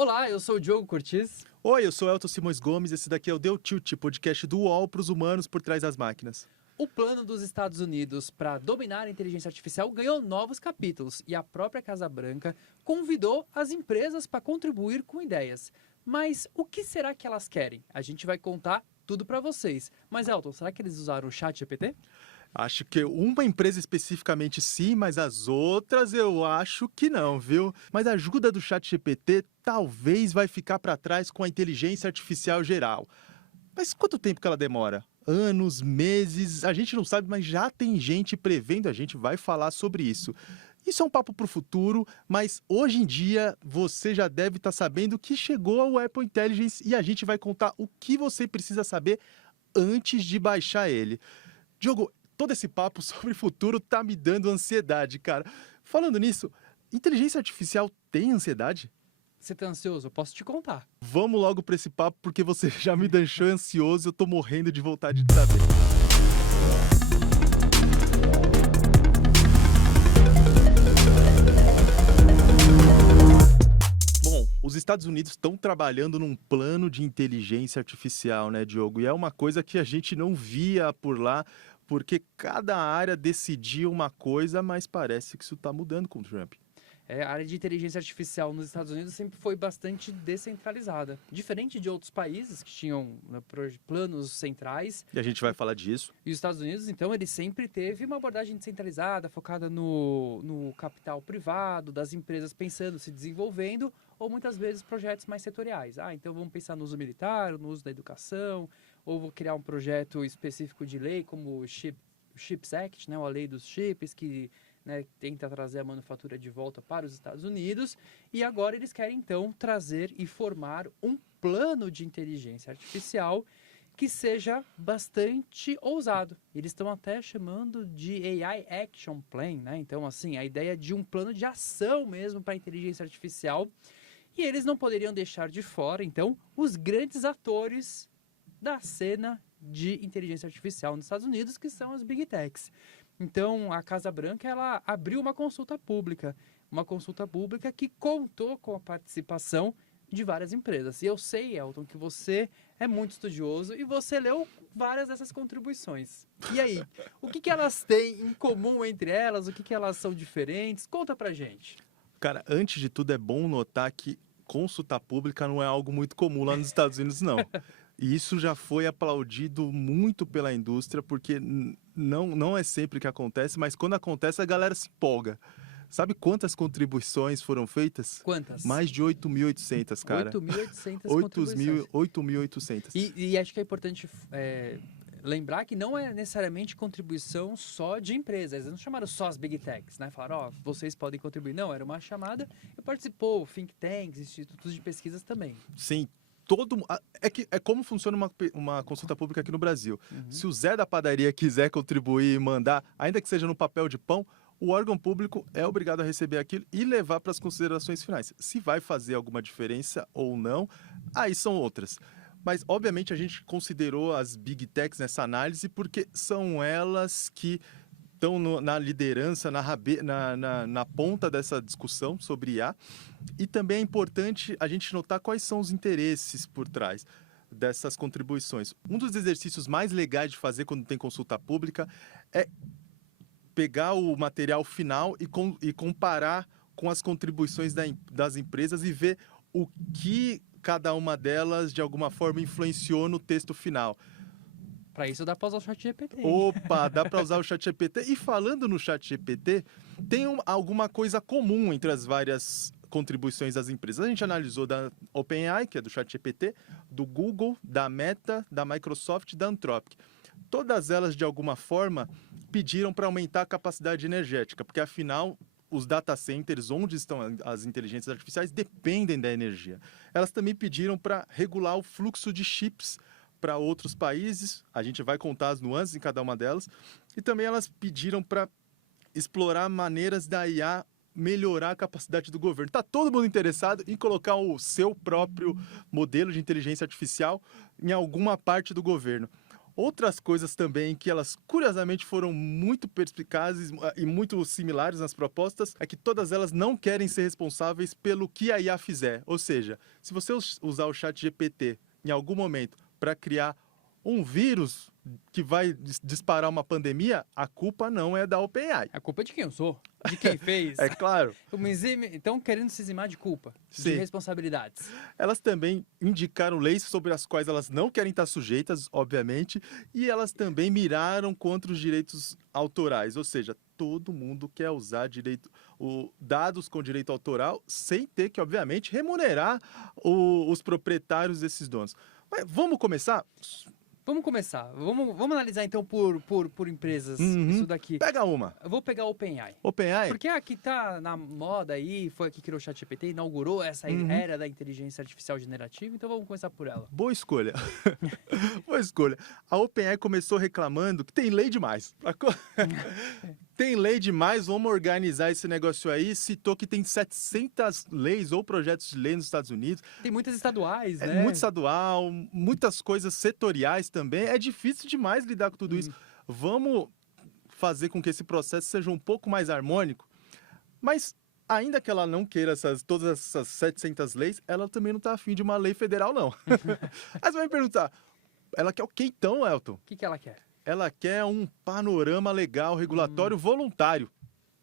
Olá, eu sou o Diogo Cortiz. Oi, eu sou Elton Simões Gomes, esse daqui é o Deu Tilt, podcast do UOL para os humanos por trás das máquinas. O plano dos Estados Unidos para dominar a inteligência artificial ganhou novos capítulos e a própria Casa Branca convidou as empresas para contribuir com ideias. Mas o que será que elas querem? A gente vai contar tudo para vocês. Mas Elton, será que eles usaram o ChatGPT? Acho que uma empresa especificamente sim, mas as outras eu acho que não, viu? Mas a ajuda do ChatGPT talvez vai ficar para trás com a inteligência artificial geral. Mas quanto tempo que ela demora? Anos, meses, a gente não sabe, mas já tem gente prevendo, a gente vai falar sobre isso. Isso é um papo para o futuro, mas hoje em dia você já deve estar sabendo que chegou o Apple Intelligence e a gente vai contar o que você precisa saber antes de baixar ele. Diogo, todo esse papo sobre futuro tá me dando ansiedade, cara. Falando nisso, inteligência artificial tem ansiedade? Você tá ansioso? Eu posso te contar. Vamos logo para esse papo porque você já me deixou ansioso, eu tô morrendo de vontade de saber. Bom, os Estados Unidos estão trabalhando num plano de inteligência artificial, né, Diogo? E é uma coisa que a gente não via por lá, porque cada área decidia uma coisa, mas parece que isso está mudando com o Trump. A área de inteligência artificial nos Estados Unidos sempre foi bastante descentralizada. Diferente de outros países que tinham planos centrais. E a gente vai falar disso. E os Estados Unidos, então, ele sempre teve uma abordagem descentralizada, focada no capital privado, das empresas pensando, se desenvolvendo, ou muitas vezes projetos mais setoriais. Então vamos pensar no uso militar, no uso da educação, ou vou criar um projeto específico de lei, como o Chips Act, né, a lei dos chips, que tenta trazer a manufatura de volta para os Estados Unidos. E agora eles querem, então, trazer e formar um plano de inteligência artificial que seja bastante ousado. Eles estão até chamando de AI Action Plan, né? Então, assim, a ideia de um plano de ação mesmo para a inteligência artificial. E eles não poderiam deixar de fora, então, os grandes atores da cena de inteligência artificial nos Estados Unidos, que são as Big Techs. Então, a Casa Branca ela abriu uma consulta pública que contou com a participação de várias empresas. E eu sei, Elton, que você é muito estudioso e você leu várias dessas contribuições. E aí, o que elas têm em comum entre elas? O que elas são diferentes? Conta pra gente. Cara, antes de tudo é bom notar que consulta pública não é algo muito comum lá nos Estados Unidos, não. E isso já foi aplaudido muito pela indústria, porque não é sempre que acontece, mas quando acontece a galera se empolga. Sabe quantas contribuições foram feitas? Quantas? Mais de 8.800, cara. 8.800 contribuições. 8.800. E acho que é importante lembrar que não é necessariamente contribuição só de empresas. Eles não chamaram só as Big Techs, né? Falaram, vocês podem contribuir. Não, era uma chamada e participou think tanks, institutos de pesquisas também. Sim. É como funciona uma consulta pública aqui no Brasil. Uhum. Se o Zé da padaria quiser contribuir e mandar, ainda que seja no papel de pão, o órgão público é obrigado a receber aquilo e levar para as considerações finais. Se vai fazer alguma diferença ou não, aí são outras. Mas, obviamente, a gente considerou as Big Techs nessa análise porque são elas que estão na liderança, na ponta dessa discussão sobre IA. E também é importante a gente notar quais são os interesses por trás dessas contribuições. Um dos exercícios mais legais de fazer quando tem consulta pública é pegar o material final e comparar com as contribuições das empresas e ver o que cada uma delas, de alguma forma, influenciou no texto final. Para isso dá para usar o ChatGPT. Opa, dá para usar o ChatGPT. E falando no ChatGPT, tem alguma coisa comum entre as várias contribuições das empresas. A gente analisou da OpenAI, que é do ChatGPT, do Google, da Meta, da Microsoft e da Anthropic. Todas elas, de alguma forma, pediram para aumentar a capacidade energética, porque, afinal, os data centers, onde estão as inteligências artificiais, dependem da energia. Elas também pediram para regular o fluxo de chips para outros países, a gente vai contar as nuances em cada uma delas, e também elas pediram para explorar maneiras da IA melhorar a capacidade do governo. Está todo mundo interessado em colocar o seu próprio modelo de inteligência artificial em alguma parte do governo. Outras coisas também que elas, curiosamente, foram muito perspicazes e muito similares nas propostas, é que todas elas não querem ser responsáveis pelo que a IA fizer. Ou seja, se você usar o chat GPT em algum momento para criar um vírus que vai disparar uma pandemia, a culpa não é da OpenAI. A culpa é de quem eu sou, de quem fez. É claro. Então, querendo se eximar de culpa, de Sim. responsabilidades. Elas também indicaram leis sobre as quais elas não querem estar sujeitas, obviamente, e elas também miraram contra os direitos autorais, ou seja, todo mundo quer usar dados com direito autoral sem ter que, obviamente, remunerar os proprietários desses donos. Mas vamos começar? Vamos começar. Vamos analisar então por empresas isso daqui. Pega uma. Eu vou pegar a OpenAI. OpenAI? Porque a que tá na moda aí, foi a que criou o ChatGPT, inaugurou essa era da inteligência artificial generativa, então vamos começar por ela. Boa escolha. Boa escolha. A OpenAI começou reclamando que tem lei demais. Tem lei demais, vamos organizar esse negócio aí. Citou que tem 700 leis ou projetos de lei nos Estados Unidos. Tem muitas estaduais, É né? muito estadual, muitas coisas setoriais também. É difícil demais lidar com tudo isso. Vamos fazer com que esse processo seja um pouco mais harmônico. Mas, ainda que ela não queira todas essas 700 leis, ela também não está afim de uma lei federal, não. Mas vai me perguntar, ela quer o que então, Elton? O que ela quer? Ela quer um panorama legal, regulatório, voluntário.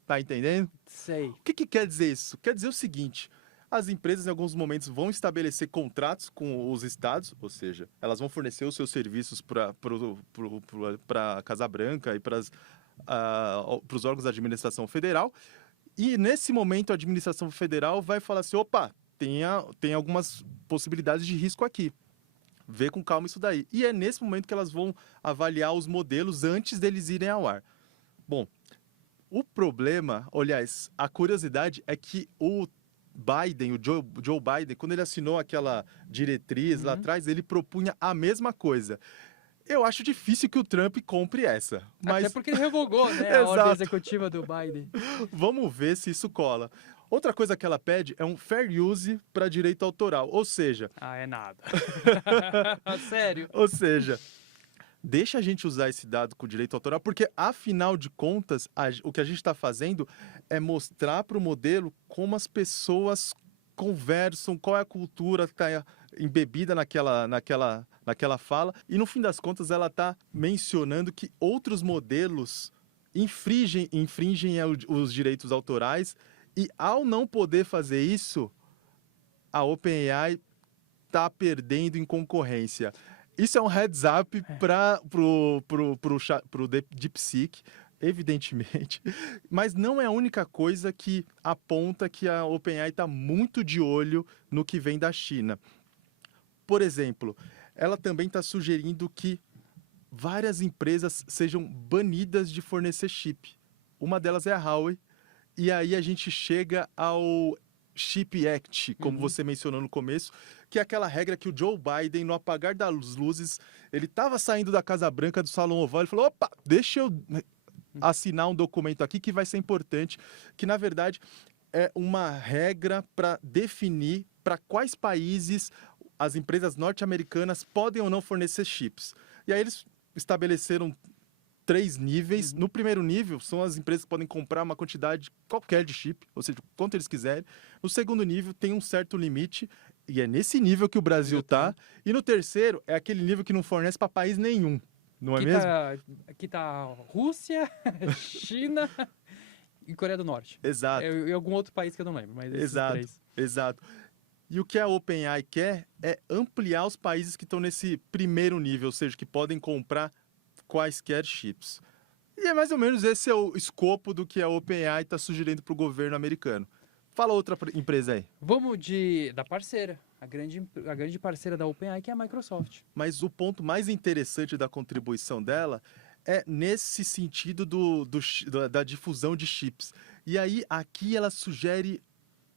Tá entendendo? Sei. O que quer dizer isso? Quer dizer o seguinte: as empresas, em alguns momentos, vão estabelecer contratos com os estados, ou seja, elas vão fornecer os seus serviços para a Casa Branca e para os órgãos da administração federal. E, nesse momento, a administração federal vai falar assim: opa, tem algumas possibilidades de risco aqui. Vê com calma isso daí. E é nesse momento que elas vão avaliar os modelos antes deles irem ao ar. Bom, o problema, aliás, a curiosidade é que o Joe Biden, quando ele assinou aquela diretriz lá atrás, ele propunha a mesma coisa. Eu acho difícil que o Trump compre essa. Mas... Até porque ele revogou, né, a ordem executiva do Biden. Vamos ver se isso cola. Outra coisa que ela pede é um fair use para direito autoral, ou seja... Ah, é nada. Sério? Ou seja, deixa a gente usar esse dado com direito autoral, porque, afinal de contas, o que a gente está fazendo é mostrar para o modelo como as pessoas conversam, qual é a cultura que está embebida naquela fala, e, no fim das contas, ela está mencionando que outros modelos infringem os direitos autorais. E, ao não poder fazer isso, a OpenAI está perdendo em concorrência. Isso é um heads up para o DeepSeek, evidentemente. Mas não é a única coisa que aponta que a OpenAI está muito de olho no que vem da China. Por exemplo, ela também está sugerindo que várias empresas sejam banidas de fornecer chip. Uma delas é a Huawei. E aí a gente chega ao Chip Act, como você mencionou no começo, que é aquela regra que o Joe Biden, no apagar das luzes, ele estava saindo da Casa Branca, do Salão Oval, ele falou: opa, deixa eu assinar um documento aqui que vai ser importante, que na verdade é uma regra para definir para quais países as empresas norte-americanas podem ou não fornecer chips. E aí eles estabeleceram 3 níveis. No primeiro nível, são as empresas que podem comprar uma quantidade qualquer de chip, ou seja, quanto eles quiserem. No segundo nível, tem um certo limite, e é nesse nível que o Brasil está. E no terceiro, é aquele nível que não fornece para país nenhum, não é mesmo? Aqui tá Rússia, China e Coreia do Norte. Exato. E algum outro país que eu não lembro, mas esses três. Exato. E o que a OpenAI quer é ampliar os países que estão nesse primeiro nível, ou seja, que podem comprar quaisquer chips. E é mais ou menos esse é o escopo do que a OpenAI está sugerindo para o governo americano. Fala outra empresa aí. Vamos da parceira, a grande parceira da OpenAI, que é a Microsoft. Mas o ponto mais interessante da contribuição dela é nesse sentido da difusão de chips. E aí, aqui ela sugere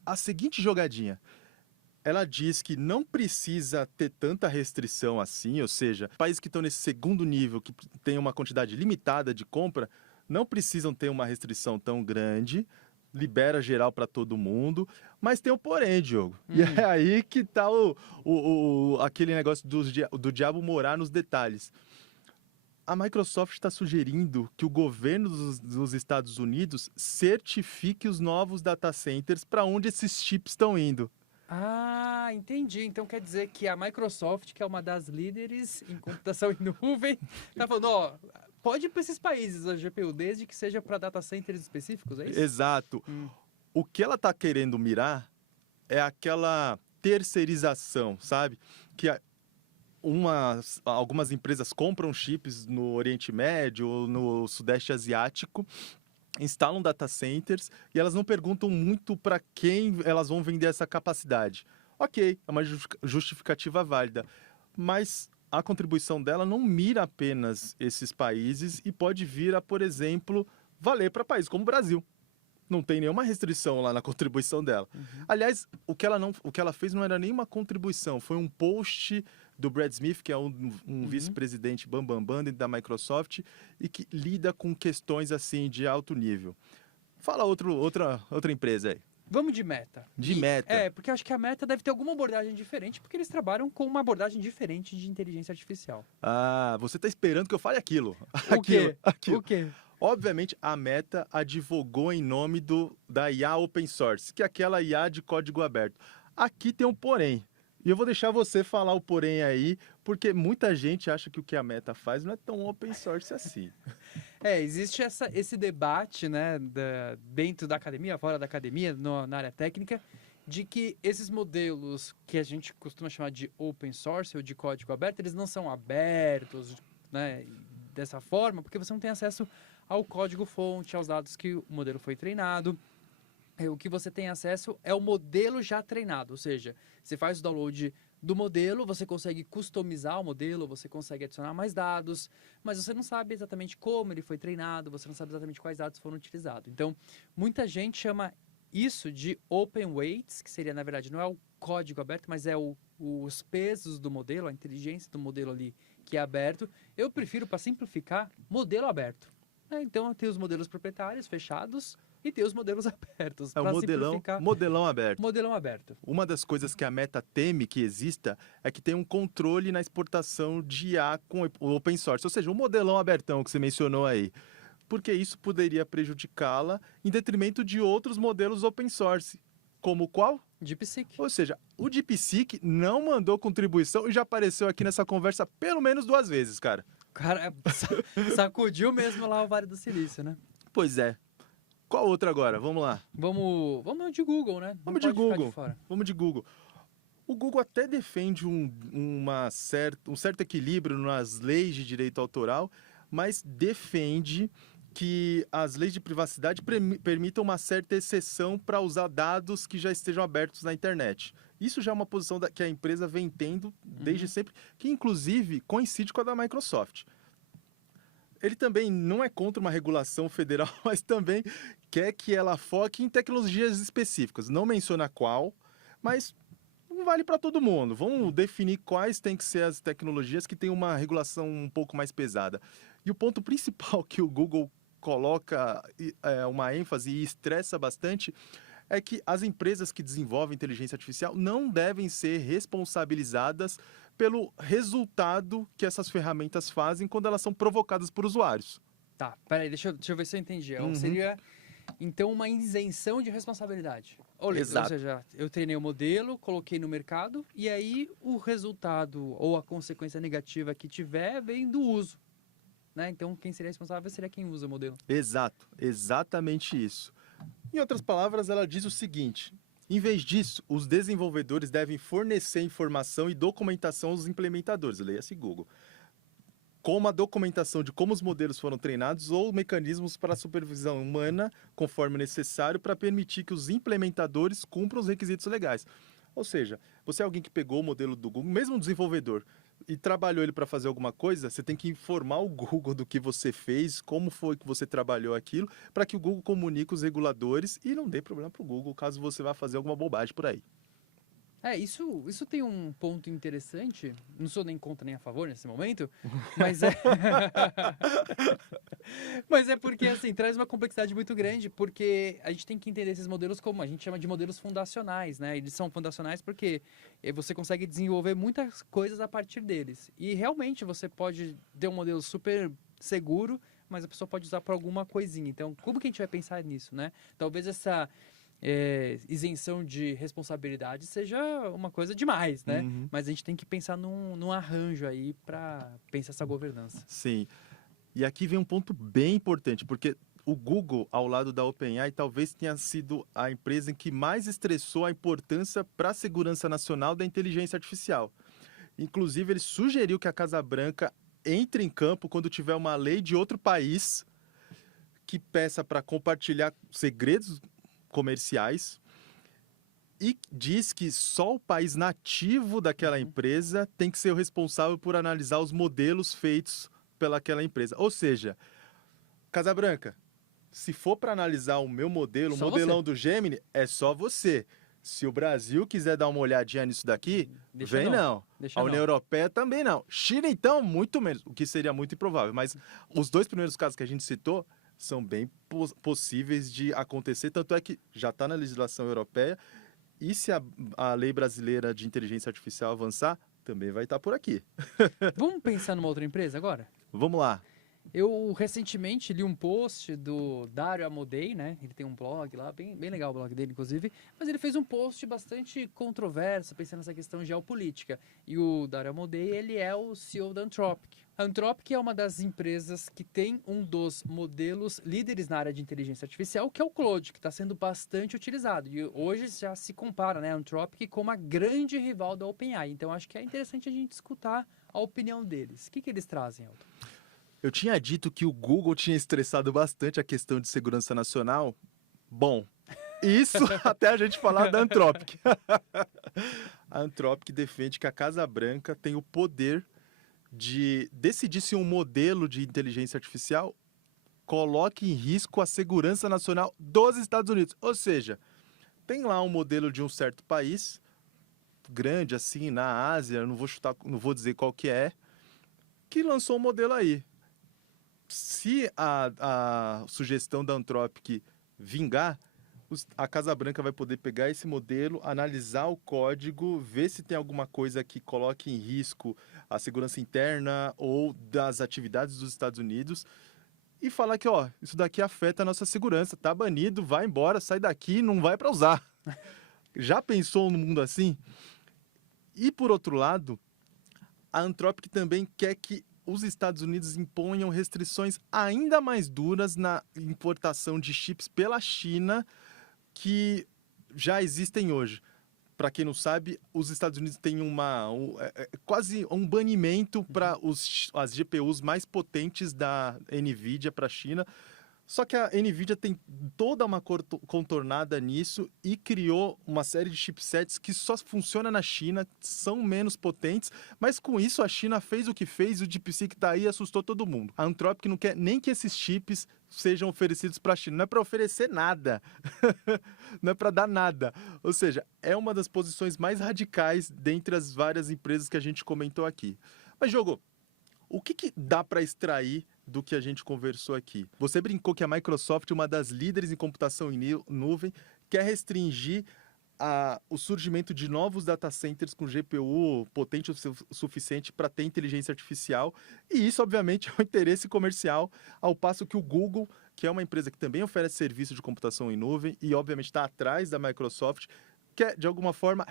a seguinte jogadinha. Ela diz que não precisa ter tanta restrição assim, ou seja, países que estão nesse segundo nível, que tem uma quantidade limitada de compra, não precisam ter uma restrição tão grande, libera geral para todo mundo, mas tem um porém, Diogo. E é aí que está aquele negócio do diabo morar nos detalhes. a Microsoft está sugerindo que o governo dos Estados Unidos certifique os novos data centers para onde esses chips estão indo. Ah, entendi. Então quer dizer que a Microsoft, que é uma das líderes em computação em nuvem, tá falando, ó, pode ir para esses países a GPU, desde que seja para data centers específicos, é isso? Exato. O que ela está querendo mirar é aquela terceirização, sabe? Que algumas empresas compram chips no Oriente Médio ou no Sudeste Asiático, instalam data centers e elas não perguntam muito para quem elas vão vender essa capacidade. Ok, é uma justificativa válida, mas a contribuição dela não mira apenas esses países e pode vir a, por exemplo, valer para países como o Brasil. Não tem nenhuma restrição lá na contribuição dela. Aliás, o que ela fez não era nenhuma contribuição, foi um post do Brad Smith, que é um vice-presidente bambambam dentro da Microsoft e que lida com questões assim de alto nível. Fala outra empresa aí. Vamos de Meta. Meta. Porque eu acho que a Meta deve ter alguma abordagem diferente, porque eles trabalham com uma abordagem diferente de inteligência artificial. Ah, você está esperando que eu fale aquilo. O quê? Obviamente, a Meta advogou em nome da IA Open Source, que é aquela IA de código aberto. Aqui tem um porém. E eu vou deixar você falar o porém aí, porque muita gente acha que o que a Meta faz não é tão open source assim. Existe esse debate, né, dentro da academia, fora da academia, na área técnica, de que esses modelos que a gente costuma chamar de open source ou de código aberto, eles não são abertos, né, dessa forma, porque você não tem acesso ao código-fonte, aos dados que o modelo foi treinado. O que você tem acesso é o modelo já treinado, ou seja, você faz o download do modelo, você consegue customizar o modelo, você consegue adicionar mais dados, mas você não sabe exatamente como ele foi treinado, você não sabe exatamente quais dados foram utilizados. Então, muita gente chama isso de open weights, que seria, na verdade, não é o código aberto, mas é os pesos do modelo, a inteligência do modelo ali que é aberto. Eu prefiro, para simplificar, modelo aberto. Então, tem os modelos proprietários fechados e tem os modelos abertos. É o modelão aberto. Modelão aberto. Uma das coisas que a Meta teme que exista é que tem um controle na exportação de IA com o open source, ou seja, o modelão abertão que você mencionou aí. Porque isso poderia prejudicá-la em detrimento de outros modelos open source. Como qual? DeepSeek. Ou seja, o DeepSeek não mandou contribuição e já apareceu aqui nessa conversa pelo menos 2 vezes, cara. O cara sacudiu mesmo lá o Vale do Silício, né? Pois é. Qual outra agora? Vamos lá. Vamos de Google, né? Vamos de Google. O Google até defende um certo equilíbrio nas leis de direito autoral, mas defende que as leis de privacidade permitam uma certa exceção para usar dados que já estejam abertos na internet. Isso já é uma posição que a empresa vem tendo desde sempre, que inclusive coincide com a da Microsoft. Ele também não é contra uma regulação federal, mas também quer que ela foque em tecnologias específicas. Não menciona qual, mas não vale para todo mundo. Vamos definir quais têm que ser as tecnologias que têm uma regulação um pouco mais pesada. E o ponto principal que o Google coloca uma ênfase e estressa bastante é que as empresas que desenvolvem inteligência artificial não devem ser responsabilizadas pelo resultado que essas ferramentas fazem quando elas são provocadas por usuários. Tá, peraí, deixa eu ver se eu entendi. Seria, então, uma isenção de responsabilidade. Exato. Ou seja, eu treinei o modelo, coloquei no mercado, e aí o resultado ou a consequência negativa que tiver vem do uso. Né? Então, quem seria responsável seria quem usa o modelo. Exato, exatamente isso. Em outras palavras, ela diz o seguinte: em vez disso, os desenvolvedores devem fornecer informação e documentação aos implementadores, leia-se Google, como a documentação de como os modelos foram treinados ou mecanismos para a supervisão humana, conforme necessário, para permitir que os implementadores cumpram os requisitos legais. Ou seja, você é alguém que pegou o modelo do Google, mesmo um desenvolvedor, e trabalhou ele para fazer alguma coisa, você tem que informar o Google do que você fez, como foi que você trabalhou aquilo, para que o Google comunique os reguladores e não dê problema para o Google caso você vá fazer alguma bobagem por aí. Isso tem um ponto interessante. Não sou nem contra nem a favor nesse momento, mas é. Mas é porque, assim, traz uma complexidade muito grande, porque a gente tem que entender esses modelos como a gente chama de modelos fundacionais, né? Eles são fundacionais porque você consegue desenvolver muitas coisas a partir deles. E realmente você pode ter um modelo super seguro, mas a pessoa pode usar para alguma coisinha. Então, como que a gente vai pensar nisso, né? Talvez essa isenção de responsabilidade seja uma coisa demais, né? Uhum. Mas a gente tem que pensar num arranjo aí para pensar essa governança. Sim. E aqui vem um ponto bem importante, porque o Google, ao lado da OpenAI, talvez tenha sido a empresa em que mais estressou a importância para a segurança nacional da inteligência artificial. Inclusive, ele sugeriu que a Casa Branca entre em campo quando tiver uma lei de outro país que peça para compartilhar segredos comerciais e diz que só o país nativo daquela empresa tem que ser o responsável por analisar os modelos feitos pelaquela empresa. Ou seja, Casa Branca, se for para analisar o meu modelo, o Só modelão você. do Gemini, é só você. Se o Brasil quiser dar uma olhadinha nisso daqui, Deixa vem não. Deixa A União não. Europeia também não. China, então, muito menos, o que seria muito improvável. Mas os dois primeiros casos que a gente citou são bem possíveis de acontecer, tanto é que já está na legislação europeia, e se a lei brasileira de inteligência artificial avançar, também vai estar por aqui. Vamos pensar numa outra empresa agora? Vamos lá. Eu recentemente li um post do Dario Amodei, né? Ele tem um blog lá, bem legal o blog dele, inclusive. Mas ele fez um post bastante controverso, pensando nessa questão geopolítica. E o Dario Amodei, ele é o CEO da Anthropic. A Anthropic é uma das empresas que tem um dos modelos líderes na área de inteligência artificial, que é o Claude, que está sendo bastante utilizado. E hoje já se compara, né, a Anthropic com uma grande rival da OpenAI. Então, acho que é interessante a gente escutar a opinião deles. O que eles trazem, Elton? Eu tinha dito que o Google tinha estressado bastante a questão de segurança nacional. Bom, isso até a gente falar da Anthropic. A Anthropic defende que a Casa Branca tem o poder de decidir se um modelo de inteligência artificial coloque em risco a segurança nacional dos Estados Unidos. Ou seja, tem lá um modelo de um certo país, grande assim, na Ásia, não vou dizer qual que lançou um modelo aí. Se a sugestão da Anthropic vingar, a Casa Branca vai poder pegar esse modelo, analisar o código, ver se tem alguma coisa que coloque em risco a segurança interna ou das atividades dos Estados Unidos e falar que, ó, isso daqui afeta a nossa segurança, tá banido, vai embora, sai daqui, não vai para usar. Já pensou no mundo assim? E por outro lado, a Anthropic também quer que os Estados Unidos imponham restrições ainda mais duras na importação de chips pela China que já existem hoje. Para quem não sabe, os Estados Unidos têm quase um banimento para as GPUs mais potentes da NVIDIA para a China. Só que a NVIDIA tem toda uma contornada nisso e criou uma série de chipsets que só funciona na China, são menos potentes, mas com isso a China fez o que fez, o DeepSeek tá aí e assustou todo mundo. A Anthropic não quer nem que esses chips sejam oferecidos para a China, não é para oferecer nada, não é para dar nada. Ou seja, é uma das posições mais radicais dentre as várias empresas que a gente comentou aqui. Mas, Diogo, o que dá para extrair do que a gente conversou aqui? Você brincou que a Microsoft, uma das líderes em computação em nuvem, quer restringir o surgimento de novos data centers com GPU potente o suficiente para ter inteligência artificial. E isso, obviamente, é um interesse comercial, ao passo que o Google, que é uma empresa que também oferece serviço de computação em nuvem e, obviamente, está atrás da Microsoft, quer, de alguma forma,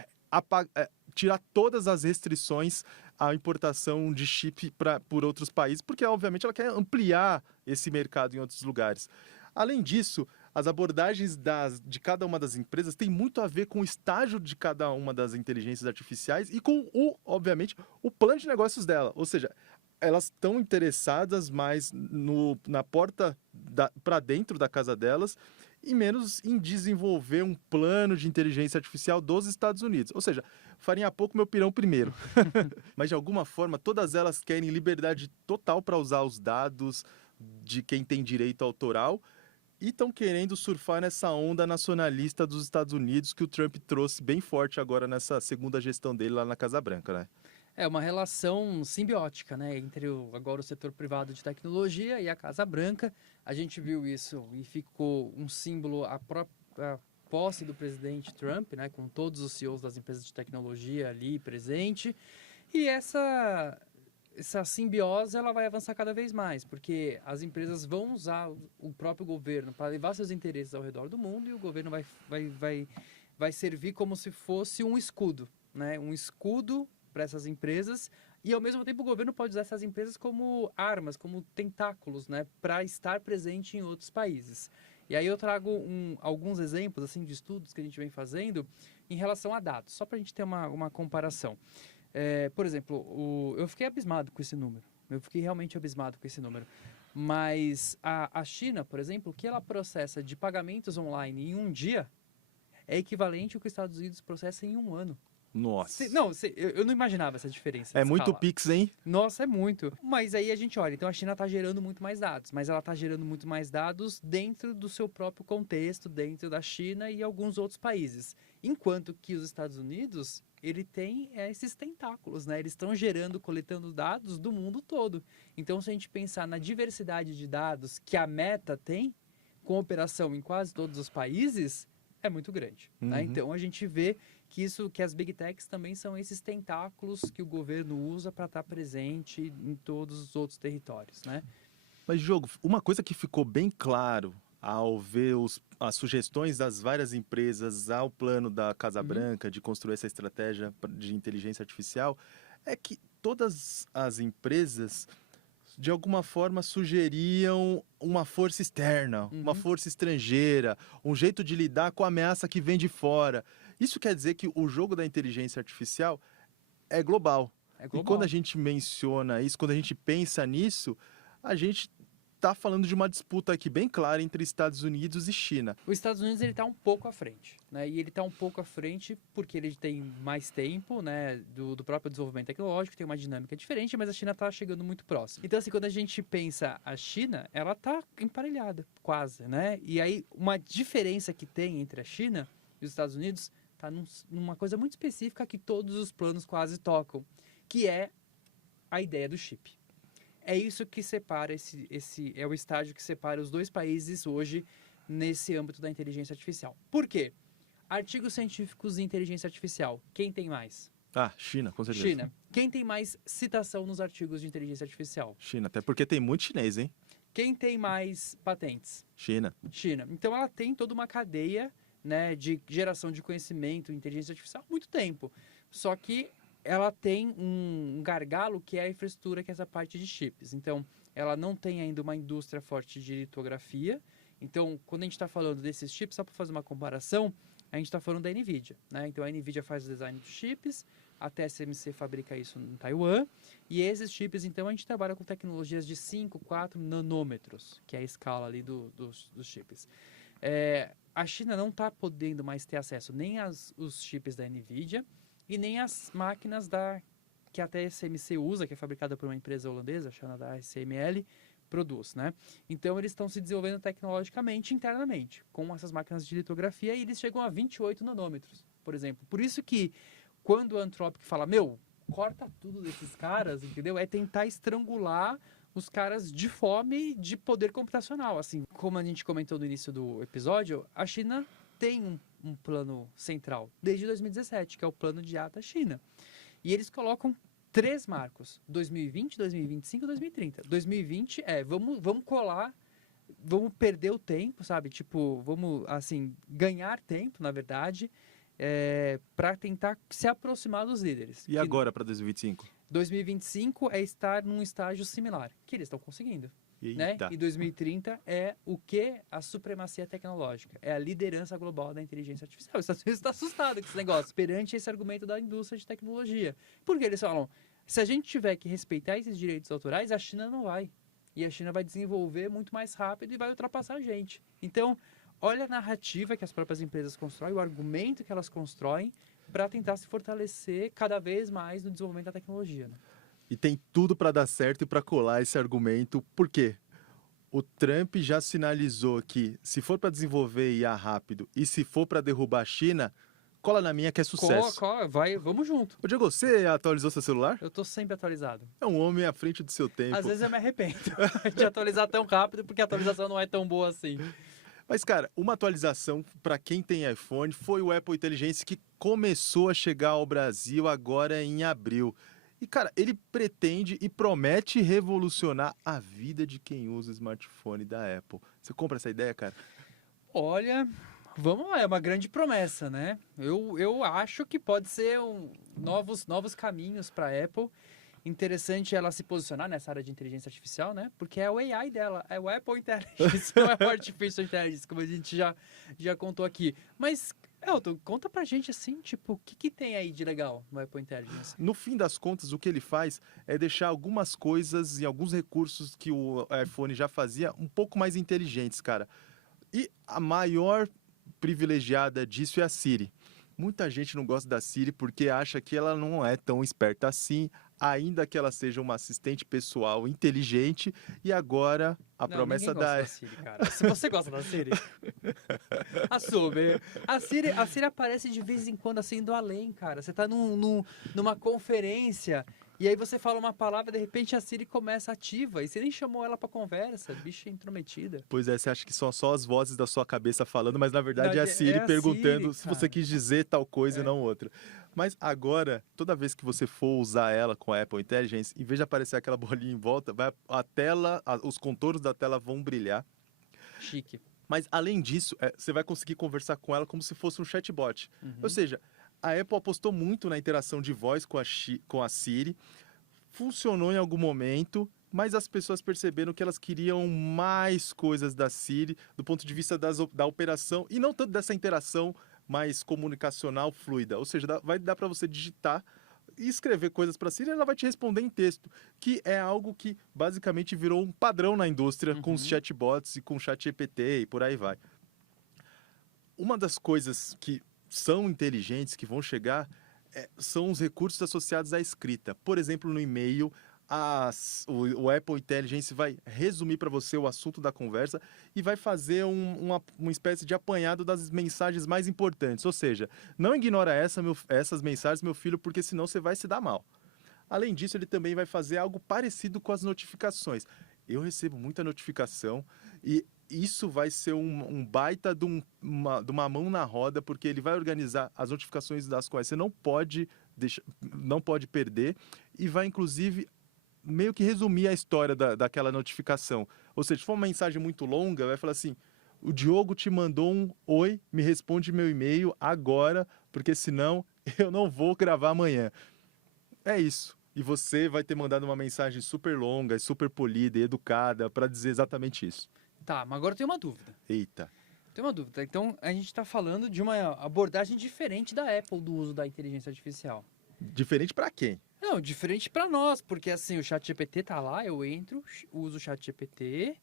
tirar todas as restrições à importação de chip por outros países, porque, obviamente, ela quer ampliar esse mercado em outros lugares. Além disso, as abordagens de cada uma das empresas têm muito a ver com o estágio de cada uma das inteligências artificiais e com, obviamente, o plano de negócios dela. Ou seja, elas estão interessadas mais na porta para dentro da casa delas e menos em desenvolver um plano de inteligência artificial dos Estados Unidos. Ou seja, farinha pouco, meu pirão primeiro. Mas, de alguma forma, todas elas querem liberdade total para usar os dados de quem tem direito autoral e estão querendo surfar nessa onda nacionalista dos Estados Unidos que o Trump trouxe bem forte agora nessa segunda gestão dele lá na Casa Branca, né? É uma relação simbiótica, né, entre agora o setor privado de tecnologia e a Casa Branca. A gente viu isso e ficou um símbolo a própria posse do presidente Trump, né, com todos os CEOs das empresas de tecnologia ali presente. E essa simbiose ela vai avançar cada vez mais, porque as empresas vão usar o próprio governo para levar seus interesses ao redor do mundo e o governo vai servir como se fosse um escudo, né, um escudo para essas empresas, e ao mesmo tempo o governo pode usar essas empresas como armas, como tentáculos, né, para estar presente em outros países. E aí eu trago alguns exemplos assim de estudos que a gente vem fazendo em relação a dados, só para a gente ter uma comparação. Por exemplo, eu fiquei abismado com esse número, eu fiquei realmente abismado com esse número. Mas a China, por exemplo, o que ela processa de pagamentos online em um dia é equivalente ao que os Estados Unidos processa em um ano. Nossa. Eu não imaginava essa diferença. É de muito escala. Pix, hein? Nossa, é muito. Mas aí a gente olha, então a China está gerando muito mais dados, mas ela está gerando muito mais dados dentro do seu próprio contexto, dentro da China e alguns outros países. Enquanto que os Estados Unidos, ele tem esses tentáculos, né? Eles estão gerando, coletando dados do mundo todo. Então, se a gente pensar na diversidade de dados que a Meta tem, com operação em quase todos os países, é muito grande. Né? Então, a gente vê que as Big Techs também são esses tentáculos que o governo usa para estar presente em todos os outros territórios, né? Mas, Diogo, uma coisa que ficou bem claro ao ver as sugestões das várias empresas ao plano da Casa Branca de construir essa estratégia de inteligência artificial é que todas as empresas, de alguma forma, sugeriam uma força externa, uma força estrangeira, um jeito de lidar com a ameaça que vem de fora. Isso quer dizer que o jogo da inteligência artificial é global. E quando a gente menciona isso, quando a gente pensa nisso, a gente está falando de uma disputa aqui bem clara entre Estados Unidos e China. Os Estados Unidos ele está um pouco à frente, né? E ele está um pouco à frente porque ele tem mais tempo, né, do próprio desenvolvimento tecnológico, tem uma dinâmica diferente, mas a China está chegando muito próximo. Então, assim, quando a gente pensa a China, ela está emparelhada, quase, né? E aí, uma diferença que tem entre a China e os Estados Unidos está numa coisa muito específica que todos os planos quase tocam, que é a ideia do chip. É isso que separa é o estágio que separa os dois países hoje nesse âmbito da inteligência artificial. Por quê? Artigos científicos e inteligência artificial. Quem tem mais? China, com certeza. China. Quem tem mais citação nos artigos de inteligência artificial? China, até porque tem muito chinês, hein? Quem tem mais patentes? China. China. Então ela tem toda uma cadeia, né, de geração de conhecimento, inteligência artificial há muito tempo. Só que ela tem um gargalo que é a infraestrutura, que é essa parte de chips. Então, ela não tem ainda uma indústria forte de litografia. Então, quando a gente está falando desses chips, só para fazer uma comparação, a gente está falando da NVIDIA. Né? Então, a NVIDIA faz o design dos chips, a TSMC fabrica isso em Taiwan, e esses chips, então, a gente trabalha com tecnologias de 5, 4 nanômetros, que é a escala ali dos chips. A China não está podendo mais ter acesso nem os chips da NVIDIA e nem as máquinas que a TSMC usa, que é fabricada por uma empresa holandesa, chamada ASML, produz, né? Então, eles estão se desenvolvendo tecnologicamente, internamente, com essas máquinas de litografia, e eles chegam a 28 nanômetros, por exemplo. Por isso que, quando o Anthropic fala, corta tudo desses caras, entendeu? É tentar estrangular os caras de fome de poder computacional. Assim, como a gente comentou no início do episódio, a China tem um plano central desde 2017, que é o plano de IA da China. E eles colocam 3 marcos: 2020, 2025 e 2030. 2020 vamos colar, vamos perder o tempo, sabe? Tipo, vamos, assim, ganhar tempo, na verdade, para tentar se aproximar dos líderes. E agora para 2025? 2025 é estar num estágio similar, que eles estão conseguindo. Né? E 2030 é o que? A supremacia tecnológica. É a liderança global da inteligência artificial. Os Estados Unidos está assustado com esse negócio, perante esse argumento da indústria de tecnologia. Porque eles falam, se a gente tiver que respeitar esses direitos autorais, a China não vai. E a China vai desenvolver muito mais rápido e vai ultrapassar a gente. Então, olha a narrativa que as próprias empresas constroem, o argumento que elas constroem para tentar se fortalecer cada vez mais no desenvolvimento da tecnologia. Né? E tem tudo para dar certo e para colar esse argumento. Por quê? o Trump já sinalizou que se for para desenvolver IA rápido e se for para derrubar a China, cola na minha que é sucesso. Vai, vamos junto. Ô, Diego, você atualizou seu celular? Eu tô sempre atualizado. É um homem à frente do seu tempo. Às vezes eu me arrependo de atualizar tão rápido, porque a atualização não é tão boa assim. Mas, cara, uma atualização para quem tem iPhone foi o Apple Intelligence que começou a chegar ao Brasil agora em abril. E, cara, ele pretende e promete revolucionar a vida de quem usa o smartphone da Apple. Você compra essa ideia, cara? Olha, vamos lá, é uma grande promessa, né? Eu acho que pode ser novos caminhos para a Apple. Interessante ela se posicionar nessa área de inteligência artificial, né? Porque é o AI dela, é o Apple Intelligence, não é o Artificial Intelligence, como a gente já contou aqui. Mas, Elton, conta pra gente assim, tipo, o que tem aí de legal no Apple Intelligence? No fim das contas, o que ele faz é deixar algumas coisas e alguns recursos que o iPhone já fazia um pouco mais inteligentes, cara. E a maior privilegiada disso é a Siri. Muita gente não gosta da Siri porque acha que ela não é tão esperta assim, ainda que ela seja uma assistente pessoal inteligente. E agora a promessa ninguém gosta da Siri, cara. Se você gosta da Siri, assume. A Siri aparece de vez em quando assim indo além, cara. Você tá numa conferência e aí você fala uma palavra, de repente a Siri começa ativa e você nem chamou ela pra conversa, bicha intrometida. Pois é, você acha que são só as vozes da sua cabeça falando, mas na verdade é a Siri É a perguntando Siri, se você cara. quis dizer tal coisa e não outra. Mas agora, toda vez que você for usar ela com a Apple Intelligence, em vez de aparecer aquela bolinha em volta, a tela, os contornos da tela vão brilhar. Chique. Mas além disso, você vai conseguir conversar com ela como se fosse um chatbot. Ou seja, a Apple apostou muito na interação de voz com a Siri. Funcionou em algum momento, mas as pessoas perceberam que elas queriam mais coisas da Siri do ponto de vista da operação e não tanto dessa interação mais comunicacional fluida. Ou seja, vai dar para você digitar e escrever coisas para a Siri e ela vai te responder em texto, que é algo que basicamente virou um padrão na indústria com os chatbots e com o ChatGPT e por aí vai. Uma das coisas que são inteligentes, que vão chegar, são os recursos associados à escrita. Por exemplo, no e-mail, o Apple Intelligence vai resumir para você o assunto da conversa e vai fazer uma espécie de apanhado das mensagens mais importantes. Ou seja, não ignora essas mensagens, meu filho, porque senão você vai se dar mal. Além disso, ele também vai fazer algo parecido com as notificações. Eu recebo muita notificação e isso vai ser um baita de uma mão na roda, porque ele vai organizar as notificações das quais você não pode perder e vai, inclusive, meio que resumir a história daquela notificação. Ou seja, se for uma mensagem muito longa, vai falar assim: o Diogo te mandou um oi, me responde meu e-mail agora, porque senão eu não vou gravar amanhã. É isso. E você vai ter mandado uma mensagem super longa, super polida e educada para dizer exatamente isso. Tá, mas agora eu tenho uma dúvida. Eita. Tem uma dúvida. Então, a gente está falando de uma abordagem diferente da Apple do uso da inteligência artificial. Diferente para quem? Não, diferente para nós, porque assim, o ChatGPT tá lá, eu entro, uso o ChatGPT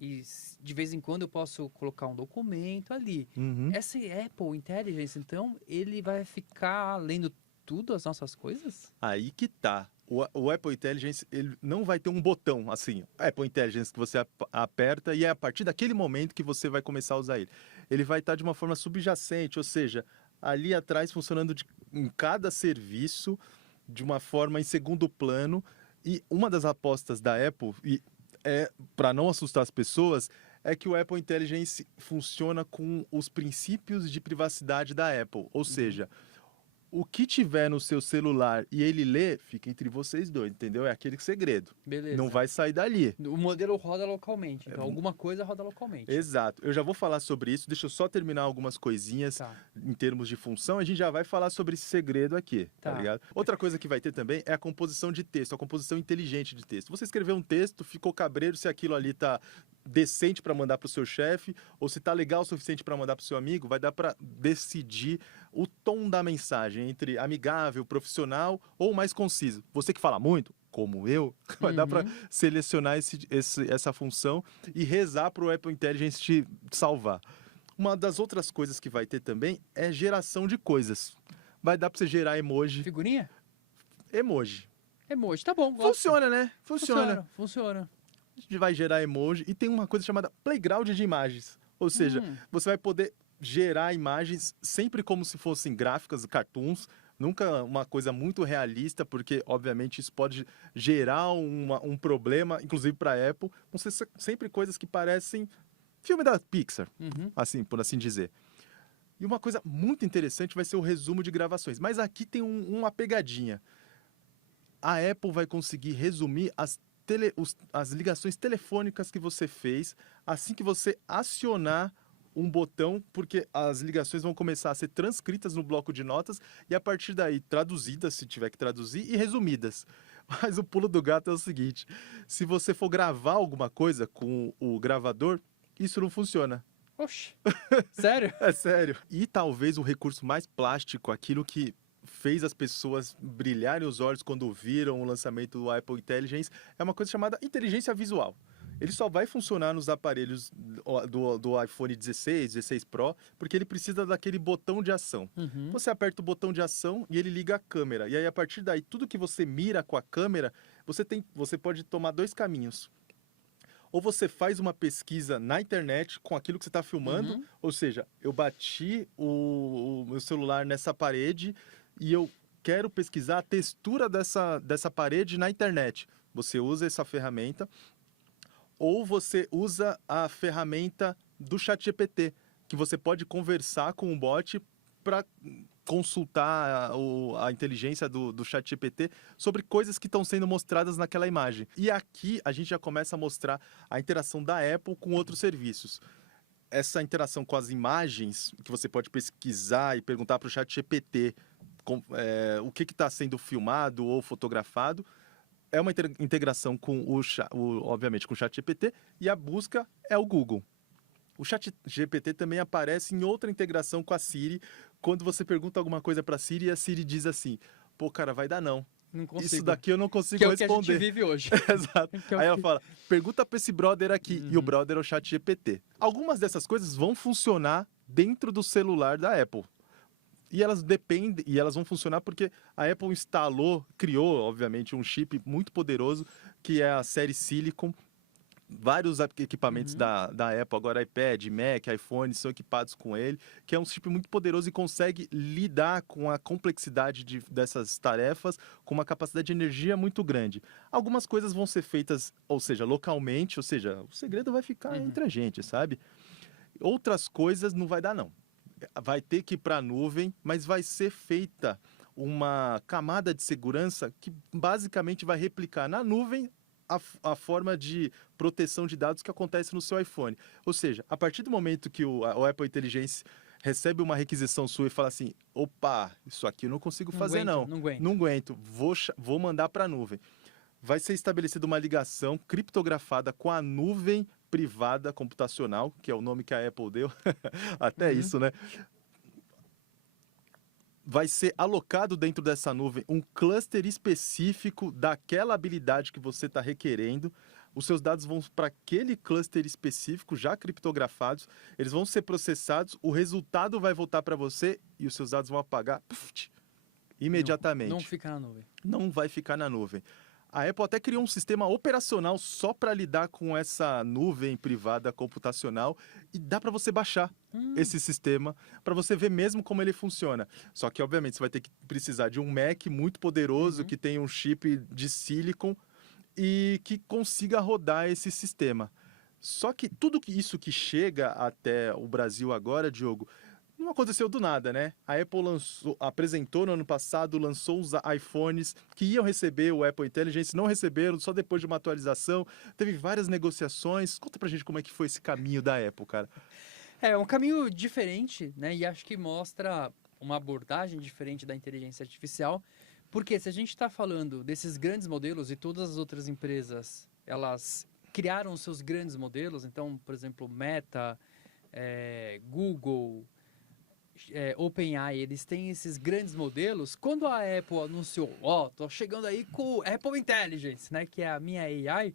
e de vez em quando eu posso colocar um documento ali. Essa Apple Intelligence, então, ele vai ficar lendo tudo as nossas coisas? Aí que tá. O Apple Intelligence, ele não vai ter um botão assim, Apple Intelligence, que você aperta e é a partir daquele momento que você vai começar a usar ele. Ele vai estar de uma forma subjacente, ou seja, ali atrás funcionando em cada serviço de uma forma em segundo plano. E uma das apostas da Apple, para não assustar as pessoas, é que o Apple Intelligence funciona com os princípios de privacidade da Apple, ou seja, o que tiver no seu celular e ele lê, fica entre vocês dois, entendeu? É aquele segredo. Beleza. Não vai sair dali. O modelo roda localmente, então alguma coisa roda localmente. Exato. Eu já vou falar sobre isso, deixa eu só terminar algumas coisinhas em termos de função, a gente já vai falar sobre esse segredo aqui, tá ligado? Outra coisa que vai ter também é a composição de texto, a composição inteligente de texto. Você escreveu um texto, ficou cabreiro se aquilo ali tá decente para mandar para o seu chefe ou se tá legal o suficiente para mandar para o seu amigo, vai dar para decidir o tom da mensagem entre amigável, profissional ou mais conciso. Você que fala muito, como eu, vai dar para selecionar essa função e rezar para o Apple Intelligence te salvar. Uma das outras coisas que vai ter também é geração de coisas. Vai dar para você gerar emoji. Figurinha? Emoji. Emoji, tá bom. Gosto. Funciona, né? Funciona. vai gerar emoji e tem uma coisa chamada playground de imagens. Ou seja, você vai poder gerar imagens sempre como se fossem gráficas, cartoons, nunca uma coisa muito realista, porque, obviamente, isso pode gerar um problema, inclusive para a Apple. Vão ser sempre coisas que parecem filme da Pixar, assim, por assim dizer. E uma coisa muito interessante vai ser o resumo de gravações. Mas aqui tem uma pegadinha. A Apple vai conseguir resumir as ligações telefônicas que você fez assim que você acionar um botão, porque as ligações vão começar a ser transcritas no bloco de notas e a partir daí traduzidas, se tiver que traduzir, e resumidas. Mas o pulo do gato é o seguinte: se você for gravar alguma coisa com o gravador, isso não funciona. Oxi, sério? É sério. E talvez o recurso mais plástico, aquilo que fez as pessoas brilharem os olhos quando viram o lançamento do Apple Intelligence, é uma coisa chamada inteligência visual. Ele só vai funcionar nos aparelhos do iPhone 16, 16 Pro, porque ele precisa daquele botão de ação. Você aperta o botão de ação e ele liga a câmera. E aí, a partir daí, tudo que você mira com a câmera, você pode tomar dois caminhos. Ou você faz uma pesquisa na internet com aquilo que você está filmando, ou seja, eu bati o meu celular nessa parede e eu quero pesquisar a textura dessa parede na internet. Você usa essa ferramenta. Ou você usa a ferramenta do ChatGPT, que você pode conversar com o bot para consultar a inteligência do ChatGPT sobre coisas que estão sendo mostradas naquela imagem. E aqui a gente já começa a mostrar a interação da Apple com outros serviços. Essa interação com as imagens, que você pode pesquisar e perguntar para o ChatGPT o que está sendo filmado ou fotografado, é uma integração com obviamente, com o ChatGPT, e a busca é o Google. O ChatGPT também aparece em outra integração com a Siri, quando você pergunta alguma coisa para a Siri e a Siri diz assim: pô, cara, vai dar não. Não consigo. Isso daqui eu não consigo responder. Que é o que a gente vive hoje. Exato. Aí ela fala: pergunta para esse brother aqui. E o brother é o ChatGPT. Algumas dessas coisas vão funcionar dentro do celular da Apple. E elas dependem, e elas vão funcionar porque a Apple criou, obviamente, um chip muito poderoso, que é a série Silicon. Vários equipamentos da Apple, agora iPad, Mac, iPhone, são equipados com ele, que é um chip muito poderoso e consegue lidar com a complexidade dessas tarefas com uma capacidade de energia muito grande. Algumas coisas vão ser feitas, ou seja, localmente, ou seja, o segredo vai ficar entre a gente, sabe? Outras coisas não vai dar, não. Vai ter que ir para a nuvem, mas vai ser feita uma camada de segurança que basicamente vai replicar na nuvem a forma de proteção de dados que acontece no seu iPhone. Ou seja, a partir do momento que o Apple Intelligence recebe uma requisição sua e fala assim: opa, isso aqui eu não consigo fazer não. Não aguento. Vou mandar para a nuvem. Vai ser estabelecida uma ligação criptografada com a nuvem privada computacional, que é o nome que a Apple deu. Até isso, né? Vai ser alocado dentro dessa nuvem um cluster específico daquela habilidade que você está requerendo. Os seus dados vão para aquele cluster específico, já criptografados. Eles vão ser processados, o resultado vai voltar para você e os seus dados vão apagar imediatamente. Não fica na nuvem. Não vai ficar na nuvem. A Apple até criou um sistema operacional só para lidar com essa nuvem privada computacional e dá para você baixar esse sistema para você ver mesmo como ele funciona. Só que, obviamente, você vai ter que precisar de um Mac muito poderoso que tem um chip de silicon e que consiga rodar esse sistema. Só que tudo isso que chega até o Brasil agora, Diogo, não aconteceu do nada, né? A Apple apresentou no ano passado, lançou os iPhones que iam receber o Apple Intelligence, não receberam, só depois de uma atualização. Teve várias negociações. Conta pra gente como é que foi esse caminho da Apple, cara. É um caminho diferente, né? E acho que mostra uma abordagem diferente da inteligência artificial. Porque se a gente está falando desses grandes modelos e todas as outras empresas, elas criaram os seus grandes modelos. Então, por exemplo, Meta, Google, OpenAI, eles têm esses grandes modelos. Quando a Apple anunciou, tô chegando aí com o Apple Intelligence, né, que é a minha AI,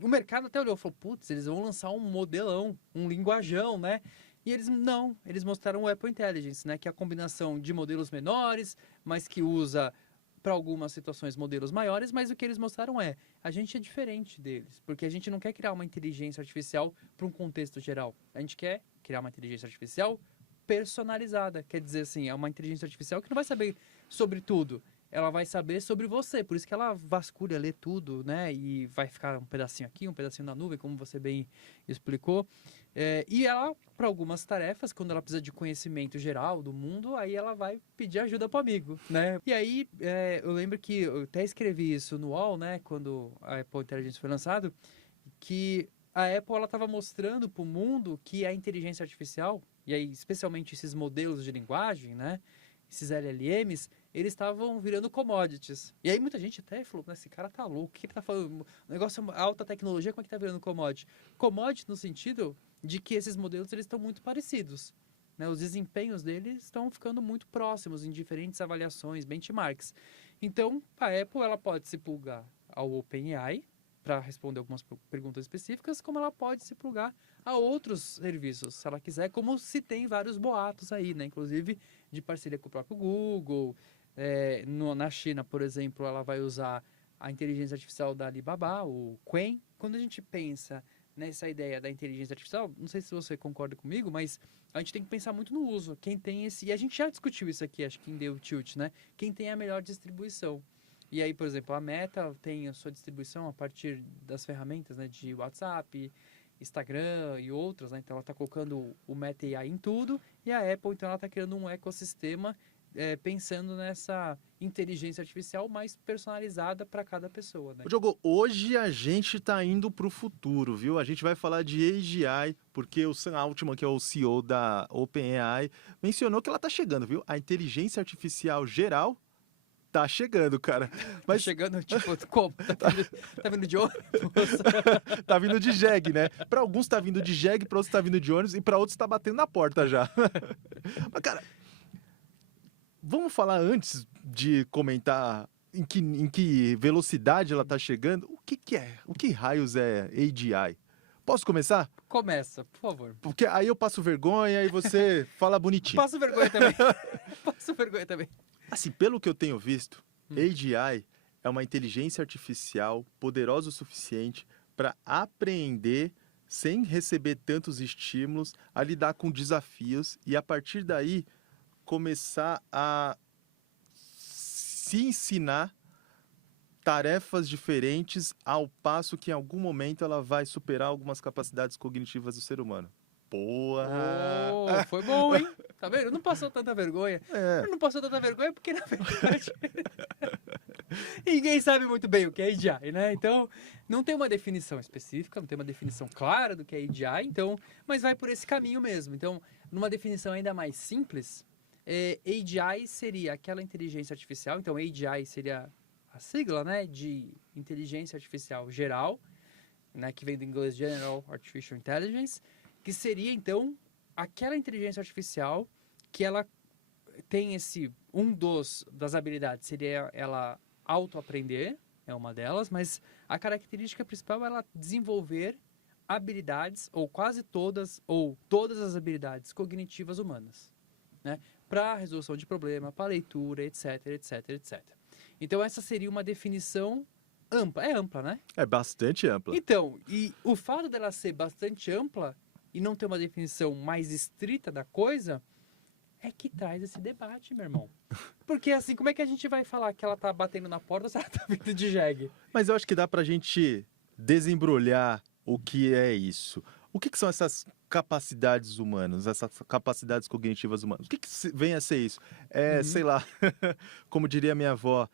o mercado até olhou e falou: putz, eles vão lançar um modelão, um linguajão, né? E eles mostraram o Apple Intelligence, né, que é a combinação de modelos menores, mas que usa para algumas situações, modelos maiores, mas o que eles mostraram a gente é diferente deles, porque a gente não quer criar uma inteligência artificial para um contexto geral. A gente quer criar uma inteligência artificial personalizada. Quer dizer assim, é uma inteligência artificial que não vai saber sobre tudo. Ela vai saber sobre você, por isso que ela vasculha, lê tudo, né? E vai ficar um pedacinho aqui, um pedacinho na nuvem, como você bem explicou. E ela, para algumas tarefas, quando ela precisa de conhecimento geral do mundo, aí ela vai pedir ajuda para o amigo, né? E aí, eu lembro que eu até escrevi isso no UOL, né? Quando a Apple Intelligence foi lançado, que a Apple estava mostrando para o mundo que a inteligência artificial, e aí especialmente esses modelos de linguagem, né? Esses LLMs, eles estavam virando commodities. E aí muita gente até falou, esse cara tá louco, o que ele tá falando? O negócio é alta tecnologia, como é que tá virando commodity? Commodity no sentido de que esses modelos eles estão muito parecidos. Né? Os desempenhos deles estão ficando muito próximos em diferentes avaliações, benchmarks. Então, a Apple ela pode se plugar ao OpenAI para responder algumas perguntas específicas, como ela pode se plugar a outros serviços, se ela quiser, como se tem vários boatos aí, né? Inclusive de parceria com o próprio Google. Na China, por exemplo, ela vai usar a inteligência artificial da Alibaba, o Qwen. Quando a gente pensa nessa ideia da inteligência artificial, não sei se você concorda comigo, mas a gente tem que pensar muito no uso. Quem tem esse... E a gente já discutiu isso aqui, acho que em Deu Tilt, né? Quem tem a melhor distribuição. E aí, por exemplo, a Meta tem a sua distribuição a partir das ferramentas, né, de WhatsApp, Instagram e outras, né? Então ela está colocando o Meta AI em tudo, e a Apple, então, ela está criando um ecossistema pensando nessa inteligência artificial mais personalizada para cada pessoa, né? Diogo, hoje a gente está indo para o futuro, viu? A gente vai falar de AGI, porque o Sam Altman, que é o CEO da OpenAI, mencionou que ela está chegando, viu? A inteligência artificial geral tá chegando, cara. Mas... Tá chegando, tipo, como? Tá vindo de ônibus? Tá vindo de jegue, né? Para alguns tá vindo de jegue, para outros tá vindo de ônibus e para outros tá batendo na porta já. Mas, cara, vamos falar antes de comentar em que velocidade ela tá chegando. O que é? O que raios é AGI? Posso começar? Começa, por favor. Porque aí eu passo vergonha e você fala bonitinho. Passo vergonha também. Passo vergonha também. Assim, pelo que eu tenho visto, AGI é uma inteligência artificial poderosa o suficiente para apreender sem receber tantos estímulos, a lidar com desafios e a partir daí começar a se ensinar tarefas diferentes ao passo que em algum momento ela vai superar algumas capacidades cognitivas do ser humano. Boa! Oh, foi bom, hein? Tá vendo? Não passou tanta vergonha. Não passou tanta vergonha porque, na verdade, ninguém sabe muito bem o que é AGI, né? Então, não tem uma definição específica, não tem uma definição clara do que é AGI, então, mas vai por esse caminho mesmo. Então, numa definição ainda mais simples, AGI seria aquela inteligência artificial, então AGI seria a sigla, né, de inteligência artificial geral, né, que vem do inglês General Artificial Intelligence, que seria, então, aquela inteligência artificial que ela tem das habilidades seria ela autoaprender, é uma delas, mas a característica principal é ela desenvolver habilidades, ou quase todas, ou todas as habilidades cognitivas humanas, né? Para resolução de problema, para leitura, etc, etc, etc. Então, essa seria uma definição ampla. É ampla, né? É bastante ampla. Então, e o fato dela ser bastante ampla e não ter uma definição mais estrita da coisa é que traz esse debate, meu irmão. Porque assim, como é que a gente vai falar que ela tá batendo na porta se ela tá vindo de jegue? Mas eu acho que dá pra gente desembrulhar o que é isso. O que são essas capacidades humanas, essas capacidades cognitivas humanas? O que vem a ser isso? Sei lá, como diria minha avó,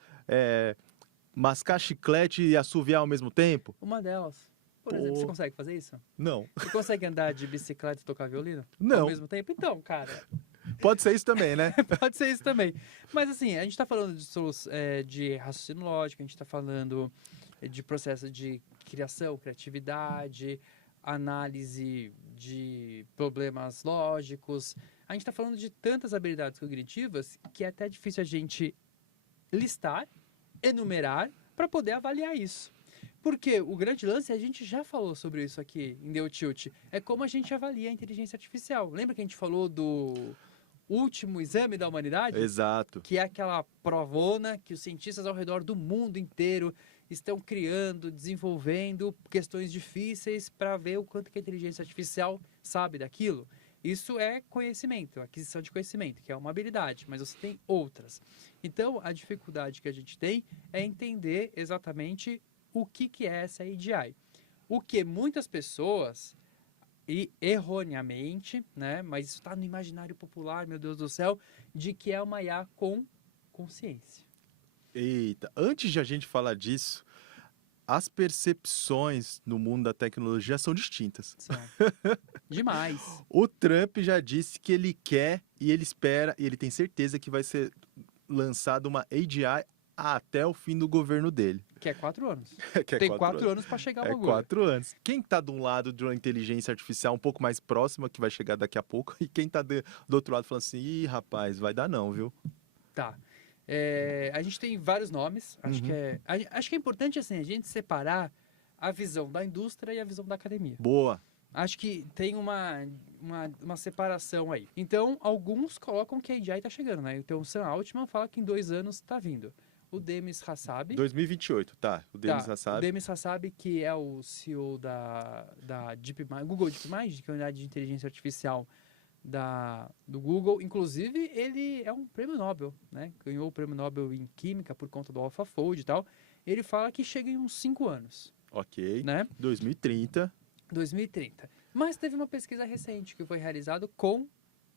mascar chiclete e assoviar ao mesmo tempo? Uma delas. Por exemplo, você consegue fazer isso? Não. Você consegue andar de bicicleta e tocar violino? Não. Ao mesmo tempo? Então, cara... Pode ser isso também, né? Pode ser isso também. Mas assim, a gente está falando de raciocínio lógico, a gente está falando de processo de criação, criatividade, análise de problemas lógicos. A gente está falando de tantas habilidades cognitivas que é até difícil a gente listar, enumerar, para poder avaliar isso. Porque o grande lance, a gente já falou sobre isso aqui em Deu Tilt, é como a gente avalia a inteligência artificial. Lembra que a gente falou do último exame da humanidade, Exato. que é aquela provona que os cientistas ao redor do mundo inteiro estão criando, desenvolvendo questões difíceis para ver o quanto que a inteligência artificial sabe daquilo. Isso é conhecimento, aquisição de conhecimento, que é uma habilidade, mas você tem outras. Então, a dificuldade que a gente tem é entender exatamente o que é essa AGI. O que muitas pessoas, e erroneamente, né, mas isso está no imaginário popular, meu Deus do céu, de que é uma IA com consciência. Eita, antes de a gente falar disso, as percepções no mundo da tecnologia são distintas. São demais. O Trump já disse que ele quer e ele espera e ele tem certeza que vai ser lançada uma AGI até o fim do governo dele. Que é 4 anos. Que é Tem 4 anos para chegar o É bagulho. 4 anos. Quem tá de um lado de uma inteligência artificial um pouco mais próxima, que vai chegar daqui a pouco, e quem tá do outro lado falando assim, ih, rapaz, vai dar não, viu? Tá. A gente tem vários nomes. Acho que é importante assim, a gente separar a visão da indústria e a visão da academia. Boa. Acho que tem uma separação aí. Então, alguns colocam que a AGI está chegando, né? Então, o Sam Altman fala que em 2 anos está vindo. O Demis Hassabis... 2028, tá. O Demis Hassabis. O Demis Hassabis, que é o CEO da DeepMind, Google DeepMind, que é a unidade de inteligência artificial do Google. Inclusive, ele é um prêmio Nobel, né? Ganhou o prêmio Nobel em Química por conta do AlphaFold e tal. Ele fala que chega em uns 5 anos. Ok. Né? 2030. 2030. Mas teve uma pesquisa recente que foi realizada com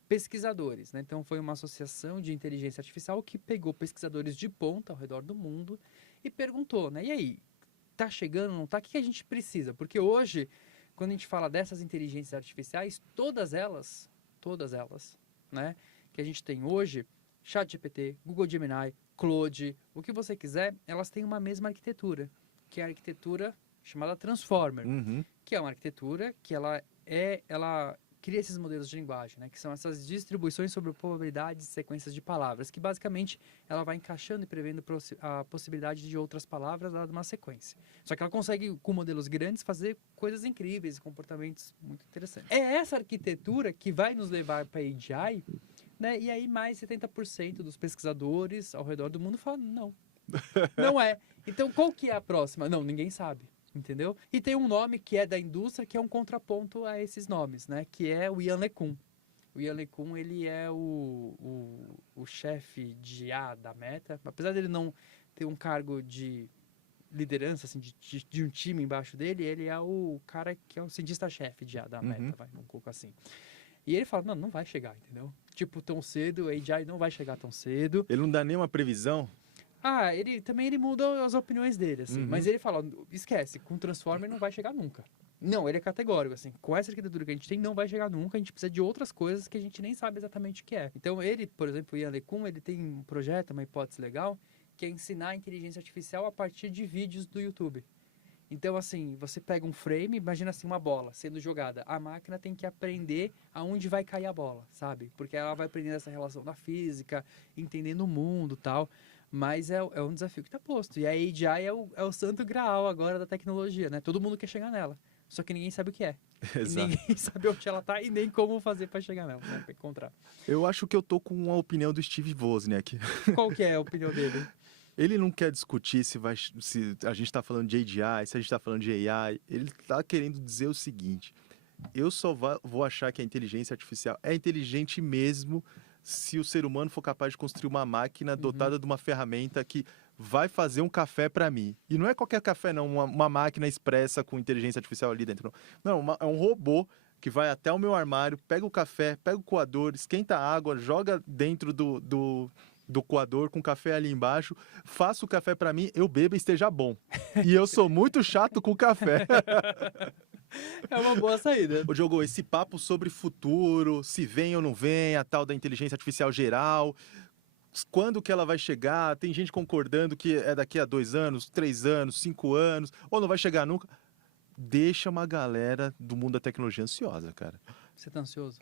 pesquisadores, né? Então foi uma associação de inteligência artificial que pegou pesquisadores de ponta ao redor do mundo e perguntou, né? E aí, tá chegando, não tá? O que a gente precisa? Porque hoje, quando a gente fala dessas inteligências artificiais, todas elas, né? Que a gente tem hoje, ChatGPT, Google Gemini, Claude, o que você quiser, elas têm uma mesma arquitetura, que é a arquitetura chamada Transformer, que é uma arquitetura que ela cria esses modelos de linguagem, né? Que são essas distribuições sobre probabilidades e sequências de palavras, que basicamente ela vai encaixando e prevendo a possibilidade de outras palavras dada uma sequência. Só que ela consegue, com modelos grandes, fazer coisas incríveis, comportamentos muito interessantes. É essa arquitetura que vai nos levar para a AGI, né? E aí mais 70% dos pesquisadores ao redor do mundo falam, não, não é. Então qual que é a próxima? Não, ninguém sabe. Entendeu? E tem um nome que é da indústria, que é um contraponto a esses nomes, né? Que é o Yann LeCun. O Yann LeCun, ele é o chefe de IA da Meta. Apesar dele não ter um cargo de liderança, assim, de um time embaixo dele, ele é o cara que é o cientista-chefe de IA da Meta, vamos colocar assim. E ele fala, não vai chegar, entendeu? Tipo, tão cedo, a AGI não vai chegar tão cedo. Ele não dá nenhuma previsão? Ele muda as opiniões dele, assim. Mas ele fala, esquece, com o Transformer não vai chegar nunca. Não, ele é categórico, assim. Com essa arquitetura que a gente tem, não vai chegar nunca. A gente precisa de outras coisas que a gente nem sabe exatamente o que é. Então, ele, por exemplo, o Yann LeCun, ele tem um projeto, uma hipótese legal, que é ensinar a inteligência artificial a partir de vídeos do YouTube. Então, assim, você pega um frame, imagina assim, uma bola sendo jogada. A máquina tem que aprender aonde vai cair a bola, sabe? Porque ela vai aprendendo essa relação da física, entendendo o mundo e tal. Mas é um desafio que está posto. E a AGI é o santo graal agora da tecnologia, né? Todo mundo quer chegar nela. Só que ninguém sabe o que é. Exato. Ninguém sabe onde ela está e nem como fazer para chegar nela, né? Para encontrar. Eu acho que eu tô com a opinião do Steve Wozniak. Qual que é a opinião dele? Ele não quer discutir se a gente está falando de AGI, se a gente está falando de AI. Ele está querendo dizer o seguinte: eu só vou achar que a inteligência artificial é inteligente mesmo se o ser humano for capaz de construir uma máquina dotada de uma ferramenta que vai fazer um café para mim. E não é qualquer café, não. Uma máquina expressa com inteligência artificial ali dentro. Não, é um robô que vai até o meu armário, pega o café, pega o coador, esquenta a água, joga dentro do coador com café ali embaixo, faça o café para mim, eu bebo e esteja bom. E eu sou muito chato com café. É uma boa saída. Ô, Diogo, esse papo sobre futuro, se vem ou não vem, a tal da inteligência artificial geral, quando que ela vai chegar, tem gente concordando que é daqui a 2 anos, 3 anos, 5 anos, ou não vai chegar nunca. Deixa uma galera do mundo da tecnologia ansiosa, cara. Você tá ansioso?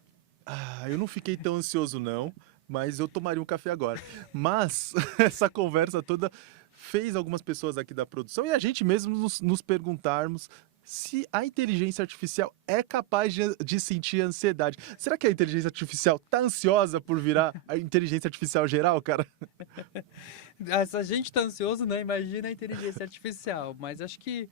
Eu não fiquei tão ansioso, não, mas eu tomaria um café agora. Mas essa conversa toda fez algumas pessoas aqui da produção e a gente mesmo nos perguntarmos se a inteligência artificial é capaz de sentir ansiedade. Será que a inteligência artificial tá ansiosa por virar a inteligência artificial geral, cara? Se a gente tá ansioso, né? Imagina a inteligência artificial. Mas acho que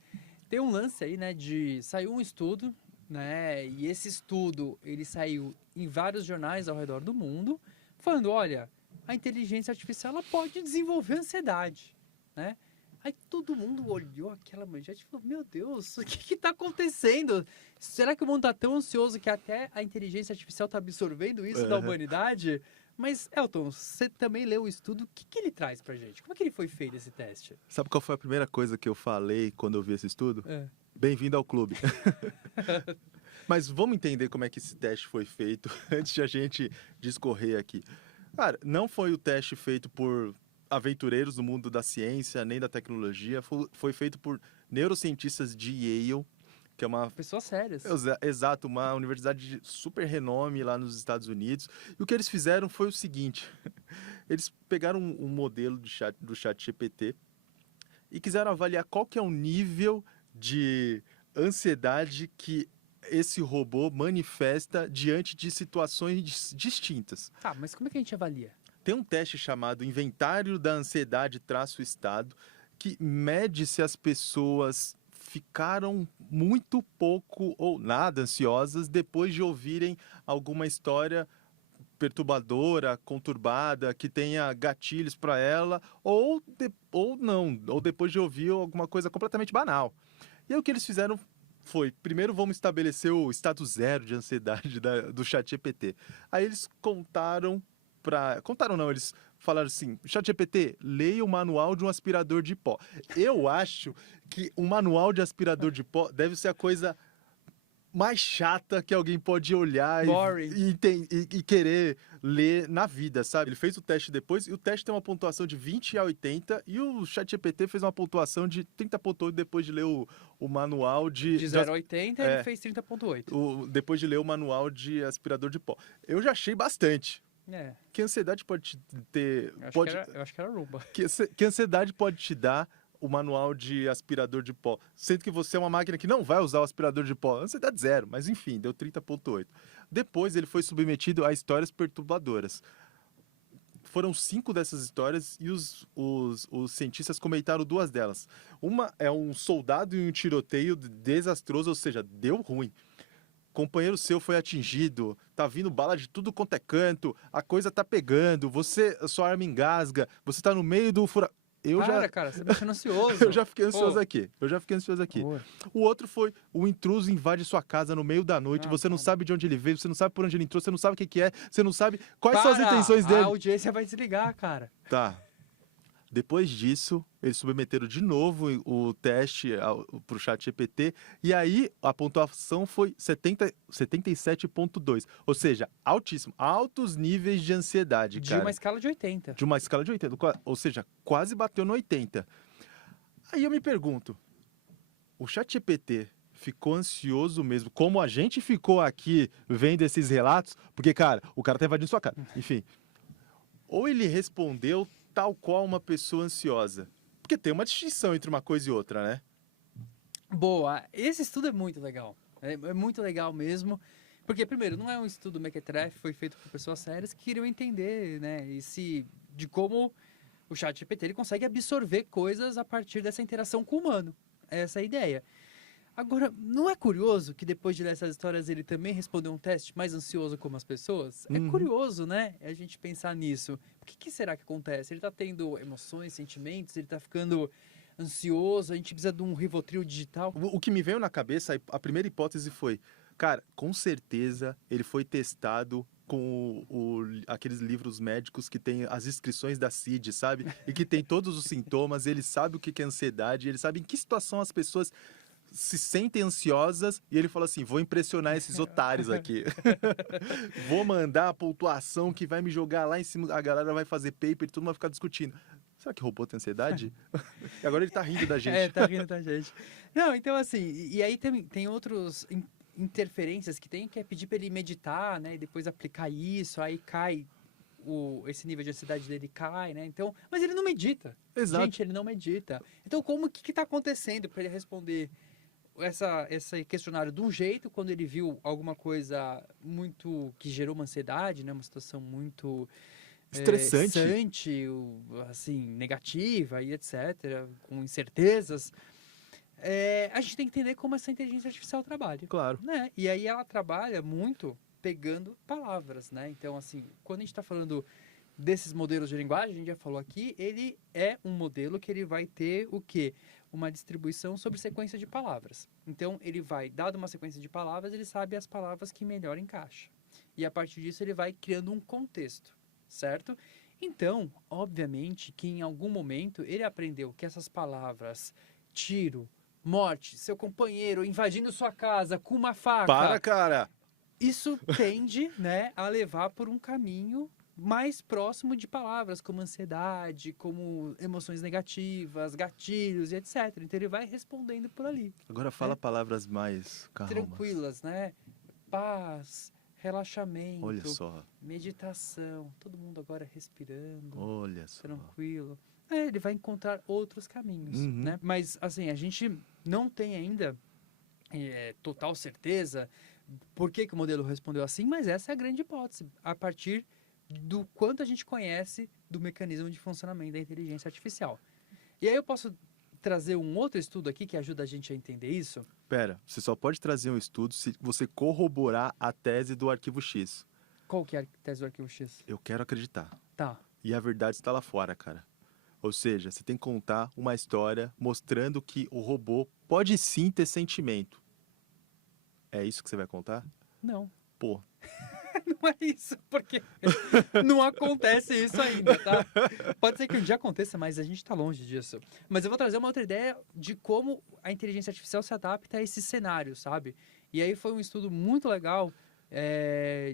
tem um lance aí, né? Saiu um estudo, né? E esse estudo, ele saiu em vários jornais ao redor do mundo, falando, olha, a inteligência artificial, ela pode desenvolver ansiedade, né? Aí todo mundo olhou aquela manchete e falou, meu Deus, o que está acontecendo? Será que o mundo está tão ansioso que até a inteligência artificial está absorvendo isso da humanidade? Mas, Elton, você também leu o estudo, o que ele traz pra gente? Como é que ele foi feito esse teste? Sabe qual foi a primeira coisa que eu falei quando eu vi esse estudo? É. Bem-vindo ao clube. Mas vamos entender como é que esse teste foi feito antes de a gente discorrer aqui. Cara, não foi o teste feito por aventureiros do mundo da ciência, nem da tecnologia. Foi feito por neurocientistas de Yale, que é uma... Pessoas sérias. Exato, uma universidade de super renome lá nos Estados Unidos. E o que eles fizeram foi o seguinte. Eles pegaram um modelo do ChatGPT e quiseram avaliar qual que é o nível de ansiedade que esse robô manifesta diante de situações distintas. Tá, mas como é que a gente avalia? Tem um teste chamado Inventário da Ansiedade-Estado, que mede se as pessoas ficaram muito pouco ou nada ansiosas depois de ouvirem alguma história perturbadora, conturbada, que tenha gatilhos para ela, ou não, ou depois de ouvir alguma coisa completamente banal. E aí o que eles fizeram foi, primeiro vamos estabelecer o status zero de ansiedade do ChatGPT. Aí eles eles falaram assim, ChatGPT, leia o manual de um aspirador de pó. Eu acho que um manual de aspirador de pó deve ser a coisa mais chata que alguém pode olhar e querer ler na vida, sabe? Ele fez o teste depois e o teste tem uma pontuação de 20 a 80 e o ChatGPT fez uma pontuação de 30,8 depois de ler o manual de 0 a 80 ele fez 30,8. Depois de ler o manual de aspirador de pó. Eu já achei bastante. Que ansiedade pode te ter... Eu acho que era rumba. Que ansiedade pode te dar o manual de aspirador de pó, sendo que você é uma máquina que não vai usar o aspirador de pó. Ansiedade zero, mas enfim, deu 30,8. Depois ele foi submetido a histórias perturbadoras. Foram 5 dessas histórias e os cientistas comentaram 2 delas. Uma é um soldado em um tiroteio desastroso, ou seja, deu ruim. Companheiro seu foi atingido, tá vindo bala de tudo quanto é canto, a coisa tá pegando, sua arma engasga, você tá no meio do furacão. Cara, você tá deixando ansioso. Eu já fiquei ansioso aqui. Pô. O outro foi o intruso invade sua casa no meio da noite, você não sabe de onde ele veio, você não sabe por onde ele entrou, você não sabe o que é, você não sabe quais são as intenções dele. A audiência vai desligar, cara. Tá. Depois disso, eles submeteram de novo o teste para o ChatGPT e aí a pontuação foi 77,2. Ou seja, altíssimo. Altos níveis de ansiedade, cara. De uma escala de 80. De uma escala de 80. Ou seja, quase bateu no 80. Aí eu me pergunto, o ChatGPT ficou ansioso mesmo, como a gente ficou aqui vendo esses relatos? Porque, cara, o cara tá invadindo sua casa. Enfim. Ou ele respondeu tal qual uma pessoa ansiosa. Porque tem uma distinção entre uma coisa e outra, né? Boa. Esse estudo é muito legal. É muito legal mesmo. Porque, primeiro, não é um estudo mequetrefe, foi feito por pessoas sérias que queriam entender, né? De como o ChatGPT ele consegue absorver coisas a partir dessa interação com o humano. Essa é a ideia. Agora, não é curioso que depois de ler essas histórias ele também respondeu um teste mais ansioso como as pessoas? É curioso, né? A gente pensar nisso. O que será que acontece? Ele tá tendo emoções, sentimentos, ele tá ficando ansioso, a gente precisa de um Rivotril digital? O que me veio na cabeça, a primeira hipótese foi, cara, com certeza ele foi testado com aqueles livros médicos que tem as inscrições da CID, sabe? E que tem todos os sintomas, ele sabe o que é ansiedade, ele sabe em que situação as pessoas se sentem ansiosas e ele fala assim, vou impressionar esses otários aqui. Vou mandar a pontuação que vai me jogar lá em cima, a galera vai fazer paper e todo mundo vai ficar discutindo. Será que robô tem ansiedade? E agora ele tá rindo da gente. Tá rindo da gente. Não, então assim, e aí tem outros interferências que tem, que é pedir para ele meditar, né, e depois aplicar isso, aí cai esse nível de ansiedade dele cai, né? Então, mas ele não medita. Exato. Gente, ele não medita. Então, que tá acontecendo para ele responder esse questionário de um jeito, quando ele viu alguma coisa muito que gerou uma ansiedade, né, uma situação muito Estressante. assim, negativa e etc., com incertezas, a gente tem que entender como essa inteligência artificial trabalha, Claro. né? E aí ela trabalha muito pegando palavras, né? Então, assim, quando a gente está falando desses modelos de linguagem, a gente já falou aqui, ele é um modelo que ele vai ter o quê? Uma distribuição sobre sequência de palavras. Então, ele vai, dado uma sequência de palavras, ele sabe as palavras que melhor encaixam. E a partir disso, ele vai criando um contexto, certo? Então, obviamente, que em algum momento ele aprendeu que essas palavras, tiro, morte, seu companheiro invadindo sua casa com uma faca... Para, cara! Isso tende, né, a levar por um caminho mais próximo de palavras como ansiedade, como emoções negativas, gatilhos e etc. Então ele vai respondendo por ali. Agora fala palavras mais calmas. Tranquilas, né? Paz, relaxamento, Olha só. meditação. Todo mundo agora respirando, Olha só. tranquilo. Ele vai encontrar outros caminhos, Uhum. né? Mas, assim, a gente não tem ainda total certeza por que o modelo respondeu assim, mas essa é a grande hipótese, a partir do quanto a gente conhece do mecanismo de funcionamento da inteligência artificial. E aí eu posso trazer um outro estudo aqui que ajuda a gente a entender isso? Pera, você só pode trazer um estudo se você corroborar a tese do arquivo X. Qual que é a tese do arquivo X? Eu quero acreditar. Tá. E a verdade está lá fora, cara. Ou seja, você tem que contar uma história mostrando que o robô pode sim ter sentimento. É isso que você vai contar? Não. Pô, Não é isso, porque não acontece isso ainda, tá? Pode ser que um dia aconteça, mas a gente tá longe disso. Mas eu vou trazer uma outra ideia de como a inteligência artificial se adapta a esse cenário, sabe? E aí foi um estudo muito legal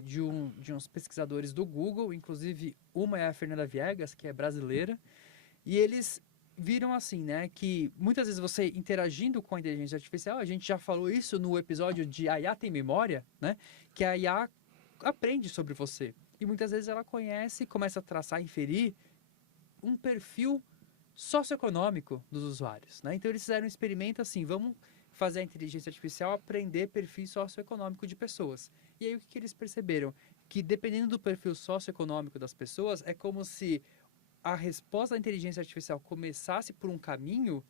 de uns pesquisadores do Google, inclusive uma é a Fernanda Viegas, que é brasileira, e eles viram assim, né, que muitas vezes você interagindo com a inteligência artificial, a gente já falou isso no episódio de a IA tem memória, né, que a IA aprende sobre você. E muitas vezes ela conhece e começa a traçar, inferir um perfil socioeconômico dos usuários, né? Então eles fizeram um experimento assim, vamos fazer a inteligência artificial aprender perfil socioeconômico de pessoas. E aí o que eles perceberam? Que dependendo do perfil socioeconômico das pessoas, é como se a resposta da inteligência artificial começasse por um caminho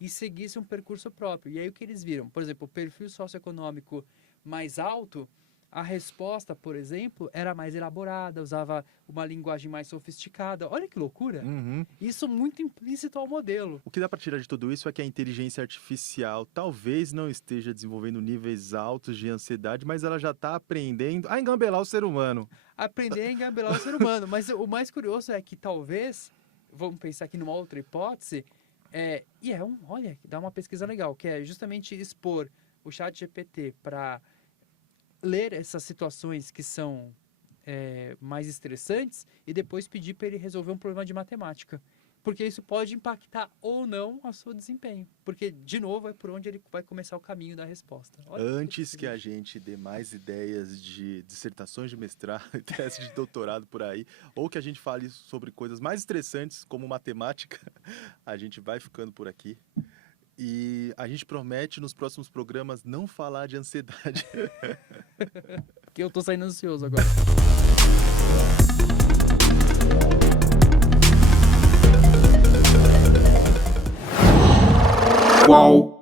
e seguisse um percurso próprio. E aí o que eles viram? Por exemplo, o perfil socioeconômico mais alto, a resposta, por exemplo, era mais elaborada, usava uma linguagem mais sofisticada. Olha que loucura! uhum. Isso muito implícito ao modelo. O que dá para tirar de tudo isso é que a inteligência artificial talvez não esteja desenvolvendo níveis altos de ansiedade, mas ela já está aprendendo a engambelar o ser humano. Aprender a engabelar o ser humano. Mas o mais curioso é que talvez, vamos pensar aqui numa outra hipótese, olha, dá uma pesquisa legal, que é justamente expor o ChatGPT para ler essas situações que são mais estressantes e depois pedir para ele resolver um problema de matemática. Porque isso pode impactar ou não o seu desempenho. Porque, de novo, é por onde ele vai começar o caminho da resposta. Olha, Antes que a gente dê mais ideias de dissertações de mestrado e tese de doutorado por aí, ou que a gente fale sobre coisas mais estressantes, como matemática, a gente vai ficando por aqui. E a gente promete nos próximos programas não falar de ansiedade. Que eu tô saindo ansioso agora. Qual?